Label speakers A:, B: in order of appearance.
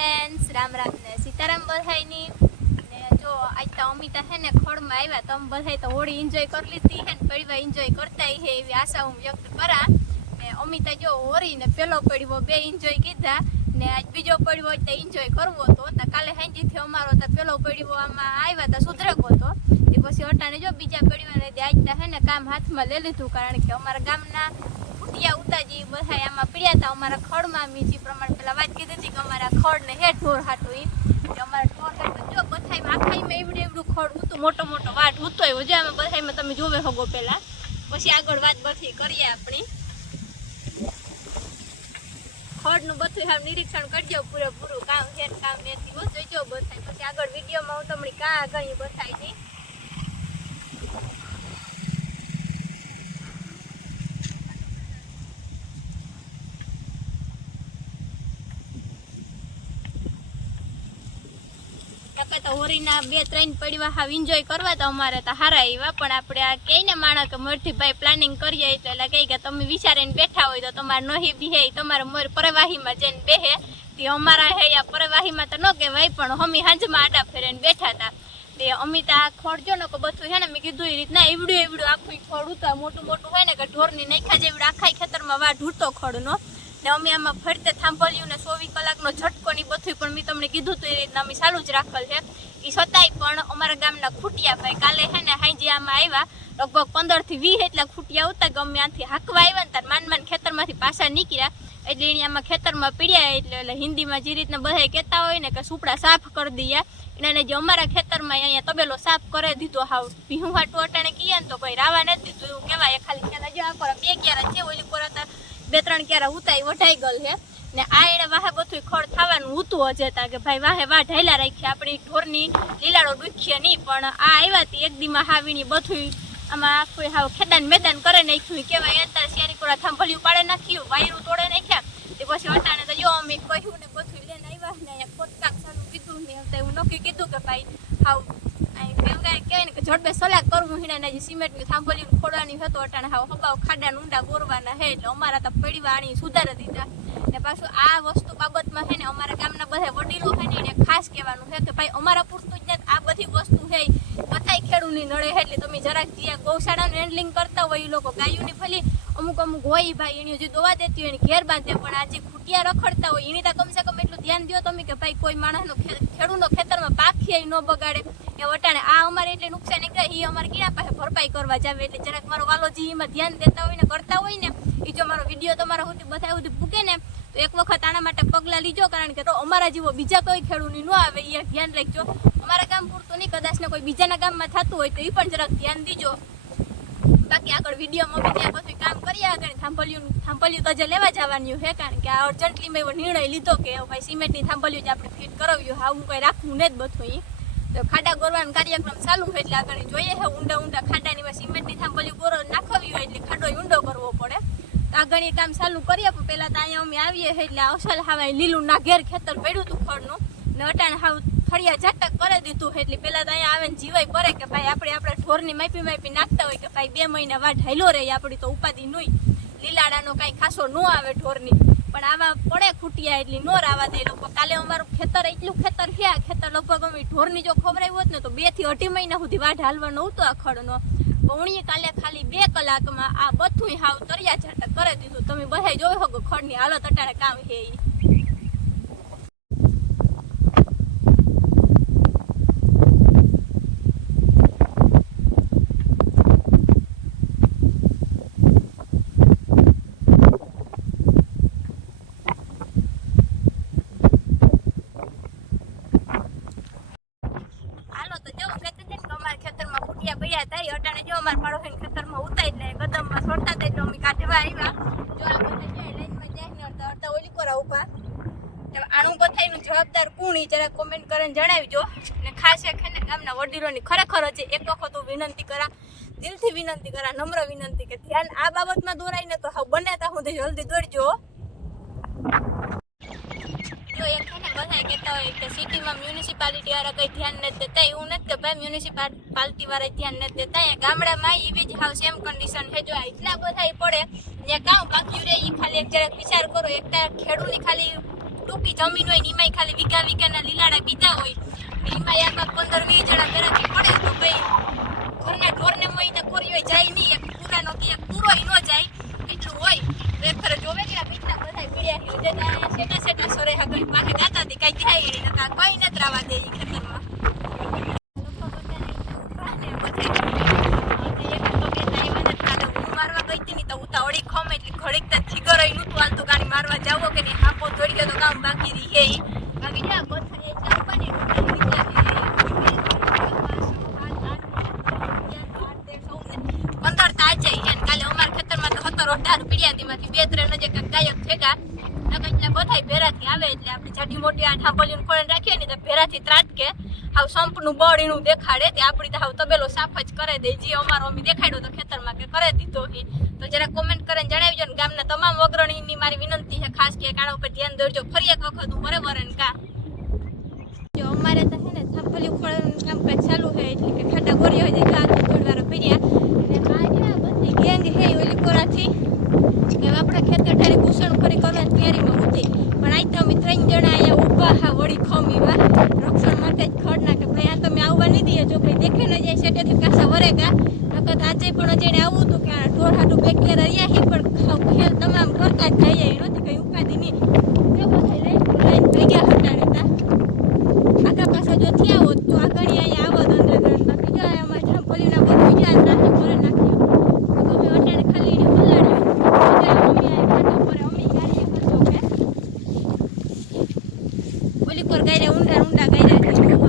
A: Friends Ram Ram ને સીતારામ બધાયની. ને જો આજ તો અમિતા હે ને ખોડમાં આવ્યા, તો અમે બધાય તો હોળી એન્જોય કરી લીધી હે ને પડવા એન્જોય કરતા હે એવી આશા હું વ્યક્ત કરા. ને અમિતા જો હોળી ને પેલો પડવો બે એન્જોય કીધા. ને આજ બીજો પડવો તો એન્જોય કરવો હતો તો કાલે હાંજીથી અમારો તો પેલો પડવો આમાં આવ્યા તો સુધરક હતો એ પછી અટાણે જો બીજા પડવાને આજ તો હે ને કામ હાથમાં લઈ લીધું, કારણ કે અમારા ગામના ફૂટિયા ઉતાજી બધા આમાં પીડ્યા હતા અમારા ખડમાં મેં જે પ્રમાણે પેલા વાત કીધી હતી કે અમારા ખડ ને હેઠ ઢોર હાટું એ અમારા ઢોર હેઠ જો બધાય આખાઈમાં એવડું એવડું ખડ ઉતું, મોટો મોટો વાટ ઉતો એવો જો અમે બધાયમાં તમે જોવે હગો પેલા. પછી આગળ વાત બધી કરીએ આપણી. ખડનું બધું આમ નિરીક્ષણ કરજો, પૂરેપૂરું કામ, હેર કામ નથી જોઈજો બધાય. પછી આગળ વિડીયોમાં હું તમને કાં આગળ બતાવી જી આપણે તો હોળીના બે ત્રણ પડવા હાવ એન્જોય કરવા તો અમારે તો હારા આવ્યા પણ આપણે આ કઈ ને માણા કે મરથીભાઈ પ્લાનિંગ કરીએ એટલે એટલે કહે કે તમે વિચારીને બેઠા હોય તો તમારે નહીં બેહે તમારે મોર પ્રવાહીમાં જઈને બેહે. તે અમારા હે, આ પ્રવાહીમાં તો ન કહેવાય, પણ હમી હાંજમાં આડા ફેરીને બેઠા હતા તે અમિતા આ ખોડ જો ને બધું છે ને, મેં કીધું એ રીતના એવડું એવડું આખું ખોડ ઉતા મોટું મોટું હોય ને કે ઢોરની નાખ્યા જેવડું આખા ખેતરમાં વા ઉડતો ખોડનો ને અમે આમાં ફરતે થાંભલ્યું ને ચોવીસ કલાકનો ઝટકો ની બધું પણ મેં તમને કીધું તો એ રીતના અમે ચાલુ જ રાખેલ છે. એ છતાંય પણ અમારા ગામના ખૂટિયા ભાઈ કાલે છે ને હાંજે આમાં આવ્યા, લગભગ પંદરથી વીસ એટલા ખૂટિયા આવતા ગમે ત્યાંથી હાંકવા આવ્યા ને તાર માન માન ખેતરમાંથી પાછા નીકળ્યા. એટલે એની આમાં ખેતરમાં પીડ્યા એટલે એટલે હિન્દીમાં જે રીતના બધા કહેતા હોય ને કે સુપડા સાફ કરી દઈએ એને જે અમારા ખેતરમાં અહીંયા તબેલો સાફ કરી દીધો હાવ. ભીહું હાટું અટાણે કહીએ ને તો ભાઈ રાવા નથી દીધું, એવું કહેવાય. ખાલી ક્યારે જો આ કોરા બે ક્યારા છે ઓલી કોરા બે ત્રણ ક્યારે ઉતાઈ વઢાઈ ગયેલ છે. ને આ એને વાહે બધું ખડ થવાનું ઉતું હજેતા કે ભાઈ વાહે વાહ ઢાયલા રાખી, આપણી ઢોરની લીલાડો દુખીએ નહીં, પણ આ આવ્યા તી એક દીમાં હાવીની બધું આમાં આખું હાવ ખેદાન મેદાન કરે નાખ્યું, કેવાય અંતર શેરી કોરા થાંભલ્યું પાડે નાખ્યું, વાયરું તોડે નાખ્યા. તે પછી અટાણે તો જો અમે કહ્યું ને બધું લઈને આવ્યા ને અહીંયા ખોટકાક સારું કીધું ને તો એવું નક્કી કીધું કે ભાઈ હાવ એવું કાંઈ કહે ને કે ઝડપે સલાહ કરવું હિના જે સિમેન્ટની થાંભલી ખોડવાની હતો અટાણે હાવ હબાવ ખાડા ઊંડા બોરવાના હે એટલે અમારા તો પડી વાણી સુધારી દીધા. ને પાછું આ વસ્તુ બાબતમાં છે ને અમારા ગામના બધા વડીલો છે ને એને ખાસ કહેવાનું છે કે ભાઈ અમારા પૂરતું જ આ બધી વસ્તુ છે નળે એટલે તમે જરાક જે ગૌશાળાનું હેન્ડલિંગ કરતા હોય એ લોકો ગાયોની ફલી અમુક અમુક હોય ભાઈ એની જે દોવા દેતી હોય એને ઘેર બાંધે, પણ આ જે ખૂટિયા રખડતા હોય, એની તો કમસે કમ એટલું ધ્યાન દો તમે કે ભાઈ, કોઈ માણસનો ખેડૂતનો ખેતરમાં પાખી ન બગાડે. એ વટાણે, આ અમારે એટલે નુકસાન એક એ અમારે કીડા પાસે ભરપાઈ કરવા જાવે? એટલે જરાક મારો વાલોજી એમાં ધ્યાન દેતા હોય ને કરતા હોય ને એ જો મારો વીડિયો તમારા સુધી, બધા સુધી પૂકે ને, તો એક વખત આના માટે પગલાં લીજો, કારણ કે તો અમારા જેવો બીજા કોઈ ખેડૂતની ન આવે એ ધ્યાન રાખજો. અમારા ગામ પૂરતું નહીં, કદાચ ને કોઈ બીજાના ગામમાં થતું હોય તો એ પણ જરાક ધ્યાન દીજો. બાકી આગળ વિડીયોમાં બી ત્યાં પછી કામ કરીએ આગળ. થાંભલ્યું થાંભલ્યું તો જે લેવા જવાનું છે, કારણ કે આ અર્જન્ટલી મેં એવો નિર્ણય લીધો કે ભાઈ સિમેન્ટની થાંભલ્યું જ આપણે ફિટ કરાવ્યું હા, હું કંઈ રાખવું ને જ બધું એ તો ખાડા ગોરવાનો કાર્યક્રમ ચાલુ હોય એટલે આગળ જોઈએ છે. ઊંડા ઊંડા ખાડાની માં સિમેન્ટની થાંભલ્યું ગોરો નાખવી હોય એટલે ખાડો ઊંડો કરવો પડે. તો આગળ એ કામ ચાલુ કરીએ. પણ પહેલાં તો અહીંયા અમે આવીએ એટલે અસલ હાવા લીલું ના ઘેર ખેતર પડ્યું હતું ખડનું. ને અટાણ હાવ ફળિયા ઝાટક કરી દીધું એટલે પહેલાં તો અહીંયા આવે જીવાય પડે કે ભાઈ આપણે આપણે ઢોરની માપી માપી નાખતા હોય કે ભાઈ બે મહિના વાઢ હાઈલો રહે, આપણી તો ઉપાધિ નહીં લીલાડાનો કાંઈ ખાસો ન આવે ઢોરની. પણ આવા પડે ખૂટિયા એટલી નો રાવા દે લોકો. કાલે અમારું ખેતર એટલું ખેતર છે ખેતર લગભગ અમે ઢોરની જો ખવડાવ્યું હોત ને તો બેથી અઢી મહિના સુધી વાઢ હાલવાનો હતો આ ખડનો. પૌણી કાલે ખાલી બે કલાકમાં આ બધું હાવ તરિયા ઝાટક કરી દીધું. તમે બધા જોયો શકો ખડની હાલત અટાણે કામ છે ઈ હાલો તો જો હું કહેતી હતી ને કે અમારા ખેતરમાં ફૂટિયા પડ્યા હતા એ અટાણે જો અમારા પાડોશીના ખેતરમાં ઉતારી કદમમાં છોડતા હતા એટલે અમે કાઢવા આવ્યા. જો આ બધા જાય લાઈનમાં જાય ને અડધા અડધા ઓલી કોરા હવે આનું બધાયનું જવાબદાર કોણ ઈ જરા કોમેન્ટ કરીને જણાવજો. ને ખાસ એક હે ને ગામના વડીલોની ખરેખર જ એક વખત હું વિનંતી કરા, દિલથી વિનંતી કરા, નમ્ર વિનંતી કે ધ્યાન આ બાબતમાં દોરાઈને તો હાવ બને ત્યાં સુધી જલ્દી દોડજો. જો એમ છે ને બધા કહેતા હોય કે સિટીમાં મ્યુનિસિપાલિટી વાળા કંઈ ધ્યાન નથી દેતા, એવું નથી કે ભાઈ મ્યુનિસિપાલિટી વાળા ધ્યાન નથી દેતા. એ ગામડામાં એવી જ હાવ સેમ કન્ડિશન છે. જો એટલા બધા પડે ને કામ બાકી રે એ ખાલી એક જરાક વિચાર કરો, એકતા ખેડૂતની ખાલી ટૂંકી જમીન હોય ને એમાંય ખાલી વીઘા વીઘાના લીલાડા બીજા હોય. એમાં એક પંદર વીસ જણા પેરાથી પડે તો ભાઈ કામ બાકી રહી હે બાકી જા કોથળી એટલા ઉપર ને પંદર તાજે કાલે અમારા ખેતરમાં તો હતો રોઢાર પીડ્યા તેમાંથી. બે ત્રણ નજર ગાયબ થયા એટલે બધાય ભેરાથી આવે એટલે આપણે જાડી મોટી આ ઢાંભલીનું ખોળણ રાખીએ ને તો ભેરાથી ત્રાટકે. હાવ સંપનું બળ એનું દેખાડે તે આપણી તો હાવ તબેલો સાફ જ કરે દે. જે અમારો અમે દેખાડ્યો તો ખેતરમાં કે કરે દીધો એ તો જરા કોમેન્ટ કરીને જણાવજો ને ગામના તમામ અગ્રણીની મારી વિનંતી છે ખાસ કે કાણા ઉપર ધ્યાન દોરજો ફરી એક વખત હું બરાબર ને કા અમારે તો છે ને ઢાંભલી ખોળવાનું કામકાજ ચાલુ છે એટલે કે ઉપર ગાયરે ઊંડા ઊંડા ગાયરા